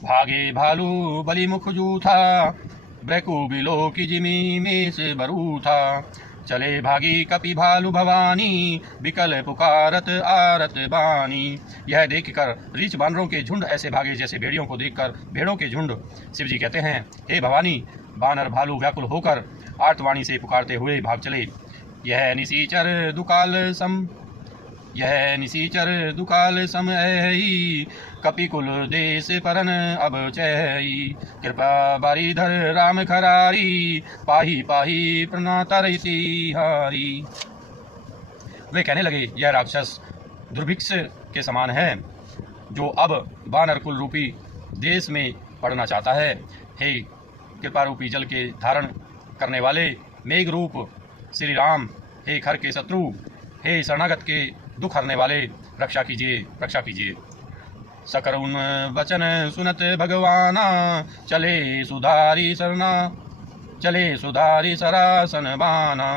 भागे भालू बलि मुख जूथा, ब्रैकु बिलो की जिमी में से बरू था। चले भागी कपि भालू भवानी, बिकल पुकारत आरत बानी। यह देखकर रीछ बानरों के झुंड ऐसे भागे जैसे भेड़ियों को देखकर भेड़ों के झुंड। शिवजी कहते हैं, हे भवानी। बानर भालू व्याकुल होकर आर्तवाणी से पुकारते हुए भाग चले। यह निशीचर दुकाल सम ऐही, कपिकुल देश परन अब चैही। कृपा बारीधर राम खरारी, पाही पाही प्रणातरति हारी। वे कहने लगे, यह राक्षस दुर्भिक्ष के समान है, जो अब बानर कुल रूपी देश में पड़ना चाहता है। हे कृपा रूपी जल के धारण करने वाले मेघ रूप श्री राम, हे खर के शत्रु, हे शरणागत के दुख हरने वाले, रक्षा कीजिए, रक्षा कीजिए। सकरुण वचन सुनत भगवाना, चले सुधारी सरासन बाना।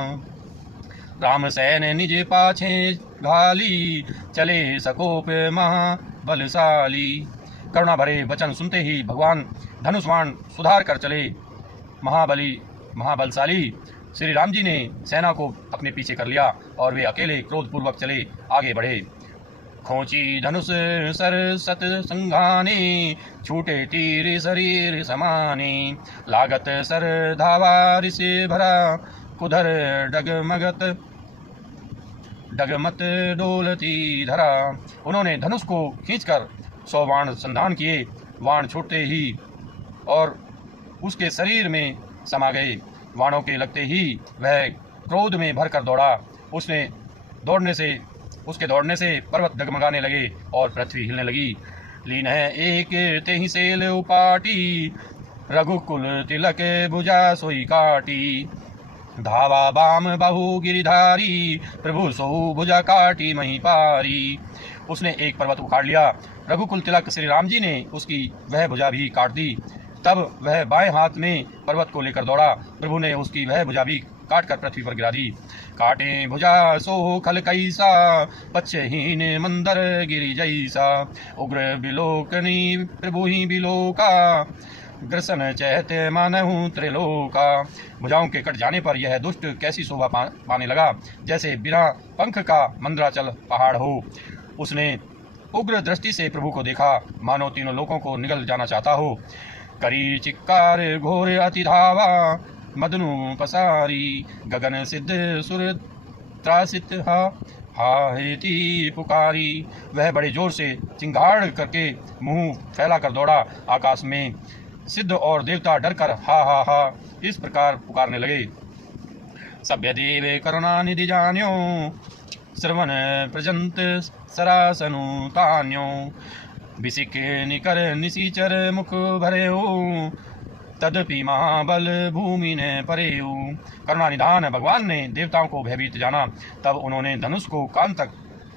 राम सैन निज पाछे घाली, चले सकोप महाबलशाली। करुणा भरे वचन सुनते ही भगवान धनुष्वाण सुधार कर चले। महाबलशाली श्री राम जी ने सेना को अपने पीछे कर लिया और वे अकेले क्रोधपूर्वक चले आगे बढ़े। खोची धनुष सर सत संघाने, छूटे तीर शरीर समाने। लागत सर धावा से भरा, कुधर डगमत डोलती धरा। उन्होंने धनुष को खींचकर 100 बाण संधान किए। बाण छूटते ही और उसके शरीर में समा गए। बाणों के लगते ही वह क्रोध में भरकर दौड़ा। उसके दौड़ने से पर्वत डगमगाने लगे और पृथ्वी हिलने लगी। लीन है एक तेहि सेल उपाटी, रघुकुल तिलक भुजा सोई काटी। धावा बाम बाहु गिरिधारी, प्रभु सो भुजा काटी मही पारी। उसने एक पर्वत उखाड़ लिया। रघुकुल तिलक श्री राम जी ने उसकी वह भुजा भी काट दी। तब वह बाएं हाथ में पर्वत को लेकर दौड़ा। प्रभु ने उसकी वह भुजा भी काट कर पृथ्वी पर गिरा दी। काटे भुजा सो खल कैसा, पच्छहीन मंदर गिरि जैसा। उग्र बिलोकनी प्रभु ही बिलोका, ग्रसन चहते मानहु त्रिलोका। भुजाओं के कट जाने पर यह दुष्ट कैसी शोभा पाने लगा, जैसे बिना पंख का मंदराचल पहाड़ हो। उसने उग्र दृष्टि से प्रभु को देखा, मानो तीनों लोकों को निगल जाना चाहता हो। करी चिक्कार घोर अति धावा, मदनु पसारी। गगन सिद्ध सुर त्रासित हाहेती पुकारी। वह बड़े जोर से चिंगाड़ करके मुंह फैला कर दौड़ा। आकाश में सिद्ध और देवता डर कर हा हा हा इस प्रकार पुकारने लगे। सभ्य देव करुणा निधि जान्यो, श्रवण प्रजंत सरासनु तान्यो। बिसिक निकर निशीचर मुख भरे हो, तदपि महाबल भूमि ने परे हो। करुणा निधान भगवान ने देवताओं को भयभीत जाना। तब उन्होंने धनुष को कान तक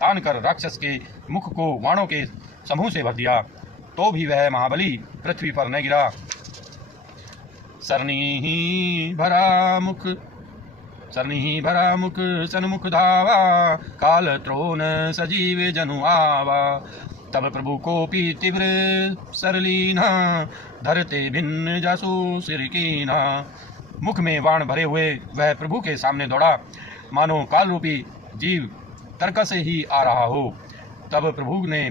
तान कर राक्षस के मुख को बाणों के समूह से भर दिया, तो भी वह महाबली पृथ्वी पर न गिरा। सरनी ही भरा मुख सन्मुख धावा, काल त्रोन सजीव जनु आवा। तब प्रभु को पी तीव्र सरलीना, धरते भिन्न जासु सिर कीना। मुख में बाण भरे हुए वह प्रभु के सामने दौड़ा, मानो काल रूपी जीव तर्क से ही आ रहा हो। तब प्रभु ने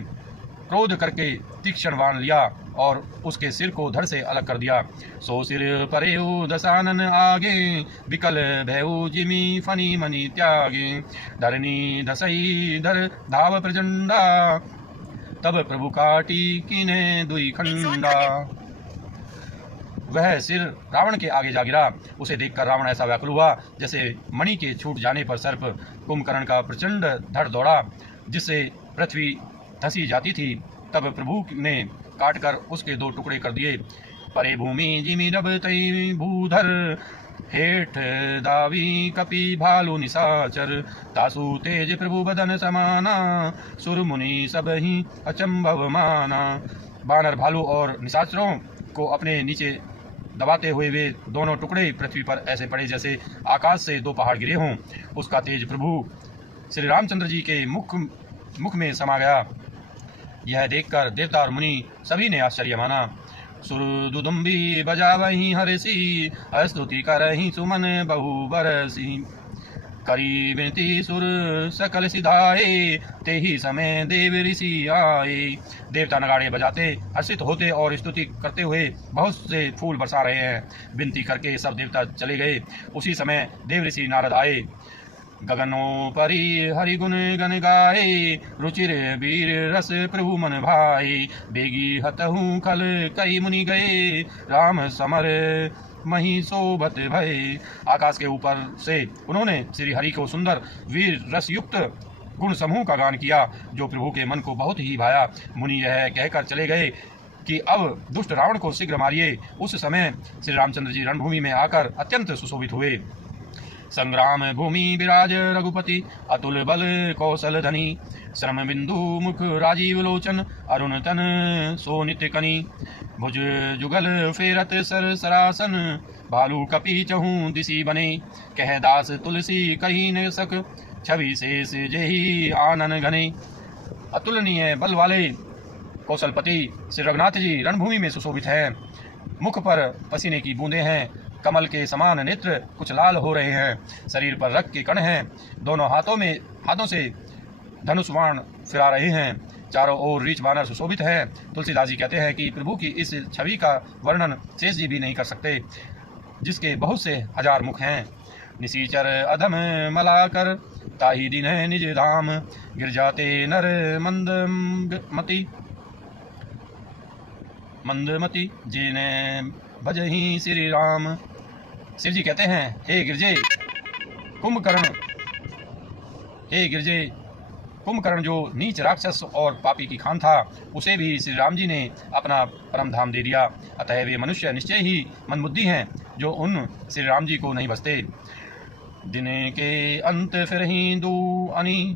क्रोध करके तीक्ष्ण बाण लिया और उसके सिर को धड़ से अलग कर दिया। सो सिर परेऊ दशानन आगे, विकल भयऊ जिमी फनी मनी त्यागे। धरनी धसई धर धाव प्रचंडा, तब प्रभु काटी कीने दुई खंडा। वह सिर रावण के आगे जा गिरा। उसे देखकर रावण ऐसा व्याकुल हुआ जैसे मणि के छूट जाने पर सर्प। कुंभकर्ण का प्रचंड धड़ दौड़ा, जिससे पृथ्वी धंसी जाती थी। तब प्रभु ने काटकर उसके 2 टुकड़े कर दिए। परे भूमि जिमि रब तई भूधर, हेठ दावी कपि भालु निशाचर। तासु तेज प्रभु बदन समाना, सुर मुनि सब ही अचंभव माना। बानर भालू और निशाचरों को अपने नीचे दबाते हुए वे दोनों टुकड़े पृथ्वी पर ऐसे पड़े जैसे आकाश से 2 पहाड़ गिरे हों। उसका तेज प्रभु श्री रामचंद्र जी के मुख में समा गया। यह देखकर देवता और मुनि सभी ने आश्चर्य माना। सुरदुदुम्बी बजावही हरसी, स्तुति करही सुमन बहु बरसी। करी विनती सुर सकल सिधाए, ते ही समय देव ऋषि आए। देवता नगाड़े बजाते हर्षित होते और स्तुति करते हुए बहुत से फूल बरसा रहे हैं। विनती करके सब देवता चले गए। उसी समय देव ऋषि नारद आए। गगनों परी हरि गुण गन गाए, रुचिर वीर रस प्रभु मन भाए। बेगी हतहु खल कई मुनि गए, राम समर मही सोबत भय। आकाश के ऊपर से उन्होंने श्री हरि को सुंदर वीर रस युक्त गुण समूह का गान किया, जो प्रभु के मन को बहुत ही भाया। मुनि यह कहकर चले गए कि अब दुष्ट रावण को शीघ्र मारिए। उस समय श्री रामचंद्र जी रणभूमि में आकर अत्यंत सुशोभित हुए। संग्राम भूमि विराज रघुपति, अतुल बल कौशल धनी। श्रम बिंदु मुख राजीव लोचन, अरुण तन सो नित्य कनी। भुज जुगल फेरत सर सरासन, भालू कपि चहु दिशि बने। कह दास तुलसी कही न सक, छवि शेष जेहि आनन घने। अतुलनीय बल वाले कौशलपति श्री रघुनाथ जी रणभूमि में सुशोभित हैं। मुख पर पसीने की बूंदें हैं। कमल के समान नेत्र कुछ लाल हो रहे हैं। शरीर पर रक्त के कण हैं। दोनों हाथों से धनुष बाण फिरा रहे हैं। चारों ओर रीछ बानर सुशोभित है। तुलसीदास जी कहते हैं कि प्रभु की इस छवि का वर्णन शेष जी भी नहीं कर सकते, जिसके बहुत से हजार मुख हैं। निसीचर अधम मलाकर, ताहि दिन निज धाम। गिर जाते नर मंदमती, जिने भजहि श्री राम। शिव जी कहते हैं, हे गिरजे कुंभकर्ण जो नीच राक्षस और पापी की खान था, उसे भी श्री राम जी ने अपना परम धाम दे दिया। अतः वे मनुष्य निश्चय ही मंदबुद्धि हैं, जो उन श्री राम जी को नहीं बसते। दिन के अंत फिर ही दू अनी,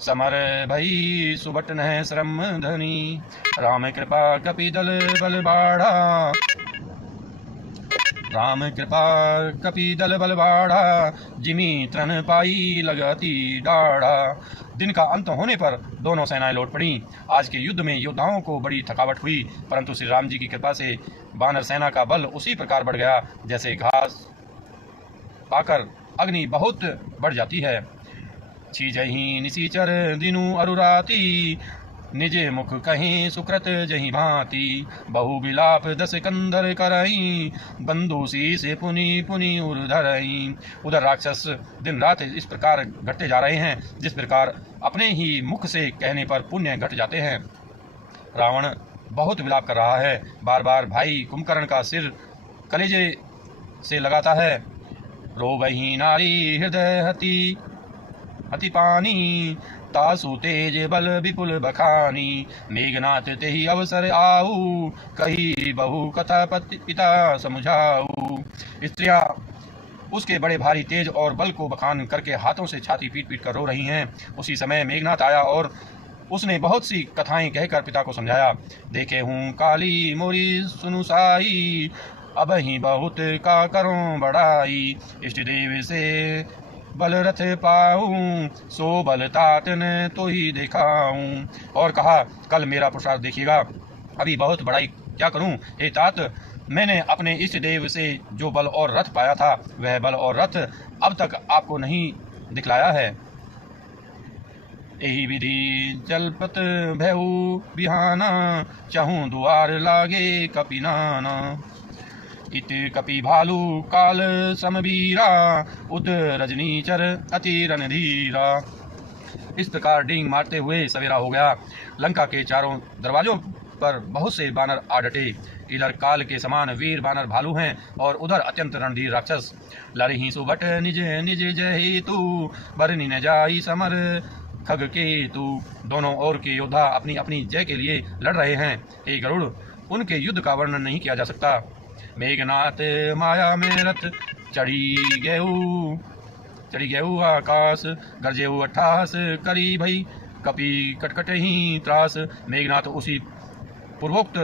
समर भई सुबट न श्रम धनी। राम कृपा कपि दल बल बाढ़ा, राम कृपा कपि दल बल बाढ़ा। जिमी त्रन पाई लगती डाढ़ा। दिन का अंत होने पर दोनों सेनाएं लौट पड़ी। आज के युद्ध में योद्धाओं को बड़ी थकावट हुई, परंतु श्री राम जी की कृपा से वानर सेना का बल उसी प्रकार बढ़ गया जैसे घास पाकर अग्नि बहुत बढ़ जाती है। छीजहि निसीचर दिनु अरुराती, निज मुख कहीं सुकृत जही भांति। बहु विलाप दस कंदर करई, बंधु से पुनि पुनि उर्धरई। उधर राक्षस दिन रात इस प्रकार घटते जा रहे हैं, जिस प्रकार अपने ही मुख से कहने पर पुण्य घट जाते हैं। रावण बहुत विलाप कर रहा है। बार बार भाई कुंभकर्ण का सिर कलेजे से लगाता है। रोवहि नारी हृदय हति पानी, तासु तेज बल विपुल बखानी। मेघनाथ तेहि अवसर आऊ, कही बहु कथा पिता समझाऊ। स्त्रियां उसके बड़े भारी तेज और बल को बखान करके हाथों से छाती पीट पीट कर रो रही हैं। उसी समय मेघनाथ आया और उसने बहुत सी कथाएं कहकर पिता को समझाया। देखे हूँ काली मोरी सुनु साई, अब ही बहुत का करूं बढ़ाई। इष्ट देव से बल रथ पाऊं, सो बल तात ने तो ही दिखाऊं। और कहा, कल मेरा पुरुषार्थ देखिएगा, अभी बहुत बड़ाई क्या करूं। हे तात, मैंने अपने इष्ट देव से जो बल और रथ पाया था, वह बल और रथ अब तक आपको नहीं दिखलाया है। यही विधि जलपत भयउ बिहाना, चाहूं दुआर लागे कपिनाना। इत कपि भालू काल समबीरा, उत रजनीचर अति रणधीरा। इस प्रकार डींग मारते हुए सवेरा हो गया। लंका के चारों दरवाजों पर बहुत से बानर आ डटे। इधर काल के समान वीर बानर भालू हैं और उधर अत्यंत रणधीर राक्षस। लड़ही सुबट निज निज जय तू, बरनी न जाई समर खग के तू। दोनों ओर के योद्धा अपनी अपनी जय के लिए लड़ रहे हैं। हे गरुड़, उनके युद्ध का वर्णन नहीं किया जा सकता। मेघनाथ माया में रथ चढ़ी गेहू आकाश, गरजेऊ अट्ठास करी भई कपि कटकट ही त्रास। मेघनाथ उसी पूर्वोक्त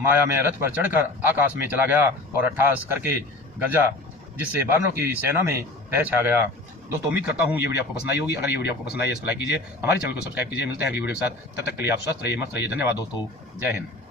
माया में रथ पर चढ़कर आकाश में चला गया और अट्ठास करके गरजा, जिससे बानरों की सेना में भय छा गया। दोस्तों, उम्मीद करता हूँ ये वीडियो आपको पसंद आई होगी। अगर ये वीडियो आपको पसंद आई है तो लाइक कीजिए, हमारे चैनल को सब्सक्राइब कीजिए। मिलते हैं अगली वीडियो के साथ, तब तक के लिए आप स्वस्थ रहिए, मस्त रहिए। धन्यवाद दोस्तों, जय हिंद।